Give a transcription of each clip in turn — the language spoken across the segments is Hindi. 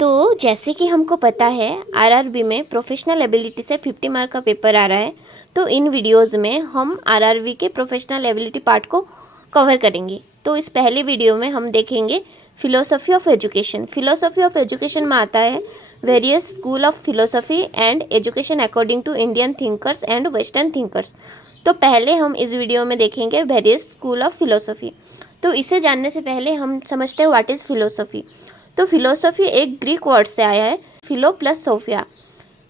तो जैसे कि हमको पता है आरआरबी में प्रोफेशनल एबिलिटी से 50 मार्क का पेपर आ रहा है। तो इन वीडियोस में हम आरआरबी के प्रोफेशनल एबिलिटी पार्ट को कवर करेंगे। तो इस पहले वीडियो में हम देखेंगे philosophy of education. Philosophy of education में आता है various school of philosophy and education according to Indian thinkers and western thinkers. तो पहले हम इस वीडियो में देखेंगे वेरियस स्कूल ऑफ फिलोसफी। तो इसे जानने से पहले हम समझते हैं व्हाट इज़ फिलोसफी। तो फिलोसफी एक ग्रीक वर्ड से आया है, philo plus sophia.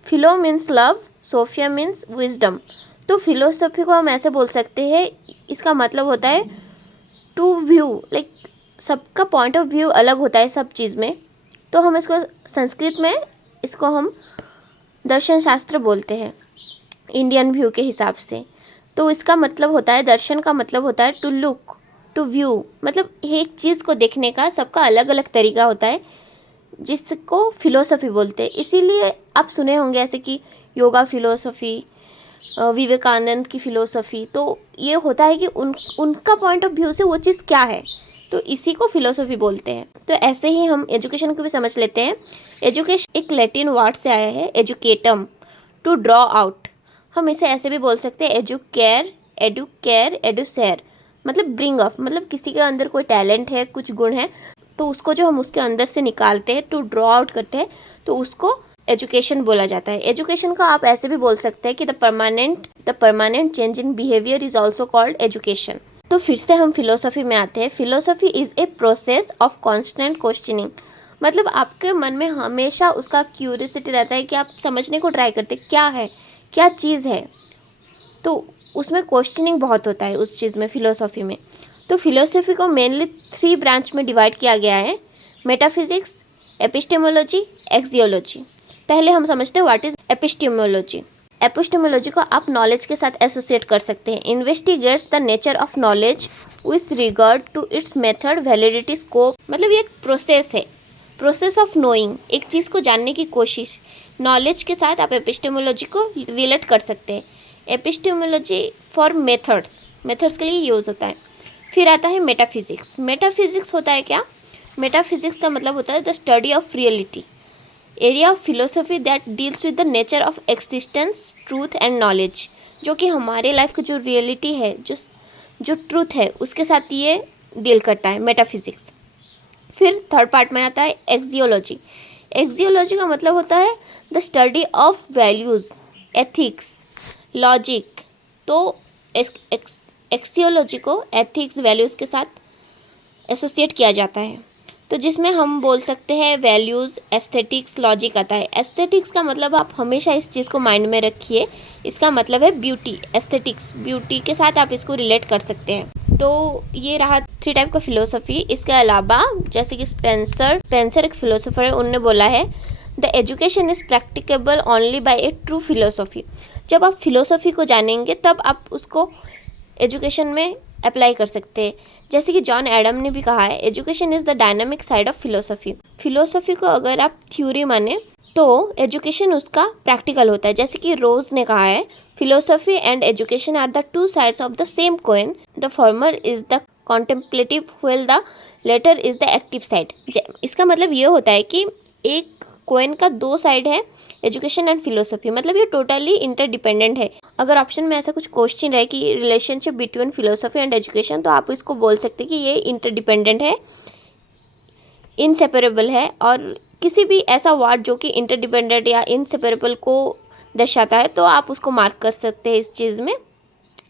Philo means love, sophia means wisdom. तो फिलोसफी को हम ऐसे बोल सकते हैं, इसका मतलब होता है टू व्यू, लाइक सबका पॉइंट ऑफ व्यू अलग होता है सब चीज़ में। तो हम इसको संस्कृत में इसको हम दर्शन शास्त्र बोलते हैं इंडियन व्यू के हिसाब से। तो इसका मतलब होता है, दर्शन का मतलब होता है टू लुक, टू व्यू, मतलब एक चीज़ को देखने का सबका अलग अलग तरीका होता है, जिसको फिलोसफी बोलते हैं। इसीलिए आप सुने होंगे ऐसे कि योगा फिलोसफी, विवेकानंद की फ़िलोसफ़ी। तो ये होता है कि उनका पॉइंट ऑफ व्यू से वो चीज़ क्या है, तो इसी को फिलोसफी बोलते हैं। तो ऐसे ही हम एजुकेशन को भी समझ लेते हैं। एजुकेशन एक लैटिन वर्ड से आया है, एजुकेटम, टू ड्रॉ आउट। हम इसे ऐसे भी बोल सकते हैं एडुकेयर, एडुसेयर, मतलब ब्रिंग अप, मतलब किसी के अंदर कोई टैलेंट है, कुछ गुण है, तो उसको जो हम उसके अंदर से निकालते हैं, टू ड्रॉ आउट करते हैं, तो उसको एजुकेशन बोला जाता है। एजुकेशन का आप ऐसे भी बोल सकते हैं कि the permanent change in behaviour is also called education. तो फिर से हम फिलोसफी में आते हैं। Philosophy is a process of constant questioning, मतलब आपके मन में हमेशा उसका क्यूरियोसिटी रहता है कि आप समझने को ट्राई करते क्या है, क्या चीज़ है। तो उसमें क्वेश्चनिंग बहुत होता है उस चीज़ में, फिलोसफी में। तो फिलोसफी को मेनली 3 ब्रांच में डिवाइड किया गया है, मेटाफिजिक्स, एपिस्टेमोलॉजी, एक्सियोलॉजी। पहले हम समझते हैं व्हाट इज एपिस्टेमोलॉजी। एपिस्टेमोलॉजी को आप नॉलेज के साथ एसोसिएट कर सकते हैं। Investigates the nature of knowledge with regard to its method, validity, scope, मतलब ये एक प्रोसेस है, प्रोसेस ऑफ नोइंग, एक चीज़ को जानने की कोशिश। नॉलेज के साथ आप एपिस्टेमोलॉजी को रिलेट कर सकते हैं। एपिस्टेमोलॉजी फॉर मेथड्स के लिए यूज़ होता है। फिर आता है मेटाफिजिक्स। मेटाफिजिक्स होता है क्या? मेटाफिजिक्स का मतलब होता है the study of reality, area of philosophy that deals with the nature of existence, truth and knowledge, जो कि हमारे लाइफ की जो रियलिटी है, जो ट्रूथ है, उसके साथ ये डील करता है मेटाफिजिक्स। फिर थर्ड पार्ट में आता है एक्सियोलॉजी। एक्सियोलॉजी का मतलब होता है the study of values, ethics, logic. तो एक्सियोलॉजी को एथिक्स, वैल्यूज़ के साथ एसोसिएट किया जाता है। तो जिसमें हम बोल सकते हैं वैल्यूज़, एस्थेटिक्स, लॉजिक आता है। एस्थेटिक्स का मतलब आप हमेशा इस चीज़ को माइंड में रखिए, इसका मतलब है ब्यूटी। एस्थेटिक्स, ब्यूटी के साथ आप इसको रिलेट कर सकते हैं। तो ये रहा 3 टाइप का फिलोसफी। इसके अलावा जैसे कि स्पेंसर एक फिलोसोफर है, उनने बोला है the education is practicable only by A true philosophy. जब आप फिलोसफी को जानेंगे तब आप उसको एजुकेशन में अप्लाई कर सकते हैं। जैसे कि जॉन एडम ने भी कहा है, education is the dynamic side of philosophy. Philosophy को अगर आप थ्योरी माने तो एजुकेशन उसका प्रैक्टिकल होता है। जैसे कि रोज ने कहा है, philosophy and education are the 2 sides of the same coin, the former is the contemplative while the latter is the active side. इसका मतलब ये होता है कि एक कॉइन का 2 साइड है, एजुकेशन एंड फिलोसफी, मतलब ये टोटली इंटरडिपेंडेंट है। अगर ऑप्शन में ऐसा कुछ क्वेश्चन रहे कि relationship between philosophy and education, तो आप इसको बोल सकते हैं कि ये इंटरडिपेंडेंट है, इनसेपरेबल है। और किसी भी ऐसा वर्ड जो कि इंटरडिपेंडेंट या इनसेपरेबल को दर्शाता है, तो आप उसको मार्क कर सकते हैं इस चीज़ में,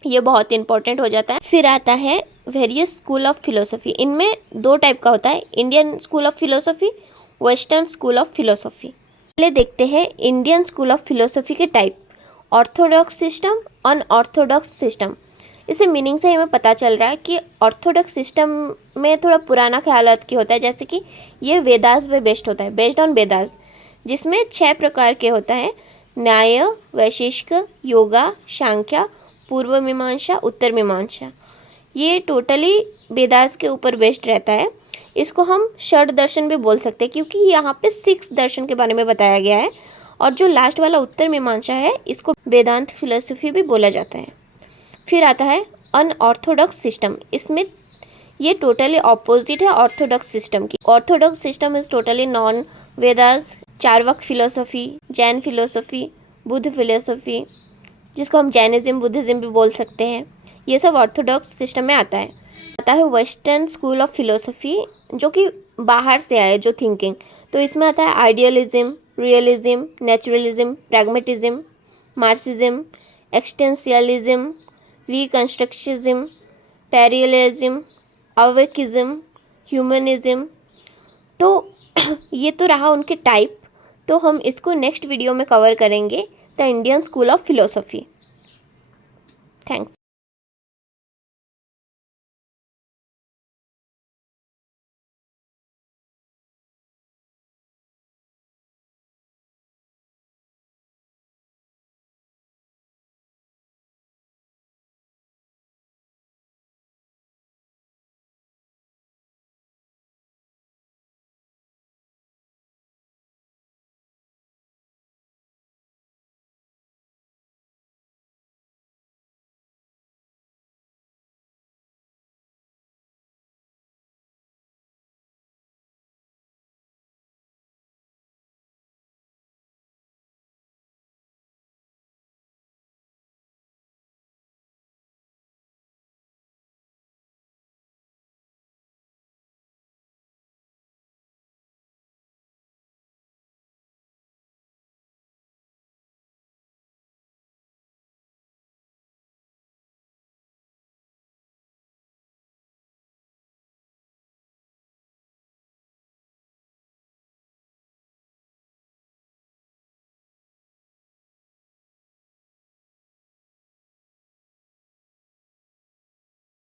ये बहुत इंपॉर्टेंट हो जाता है। फिर आता है वेरियस स्कूल ऑफ फिलोसफी। इनमें 2 टाइप का होता है, Indian school of philosophy, western school of philosophy. पहले देखते हैं इंडियन स्कूल ऑफ फिलोसफी के type, Orthodox system, unorthodox system. इसे मीनिंग से हमें पता चल रहा है कि ऑर्थोडॉक्स सिस्टम में थोड़ा पुराना ख्यालात की होता है, जैसे कि ये वेदास पे बेस्ड होता है, बेस्ड ऑन वेदास, जिसमें 6 प्रकार के होता है, न्याय, वैशेषिक, योगा, सांख्य, पूर्व मीमांसा, उत्तर मीमांसा। ये टोटली वेदास के ऊपर बेस्ड रहता है। इसको हम षड दर्शन भी बोल सकते हैं, क्योंकि यहाँ पे 6 दर्शन के बारे में बताया गया है। और जो लास्ट वाला उत्तर मीमांसा है, इसको वेदांत फिलोसफी भी बोला जाता है। फिर आता है अनऑर्थोडॉक्स सिस्टम। इसमें ये टोटली ऑपोजिट है ऑर्थोडॉक्स सिस्टम की। Orthodox system is totally non Vedas, Charvaka philosophy, Jain philosophy, Buddha philosophy, जिसको हम जैनिज़्म बुद्धिज़्म भी बोल सकते हैं, ये सब ऑर्थोडॉक्स सिस्टम में आता है वेस्टर्न स्कूल ऑफ फिलोसफी, जो कि बाहर से आया, जो थिंकिंग, तो इसमें आता है idealism, realism, naturalism, pragmatism, Marxism, existentialism, reconstructionism, parallelism, अवेकिज्म, ह्यूमनिज्म। तो ये तो रहा उनके टाइप। तो हम इसको नेक्स्ट वीडियो में कवर करेंगे, the Indian school of philosophy. Thanks.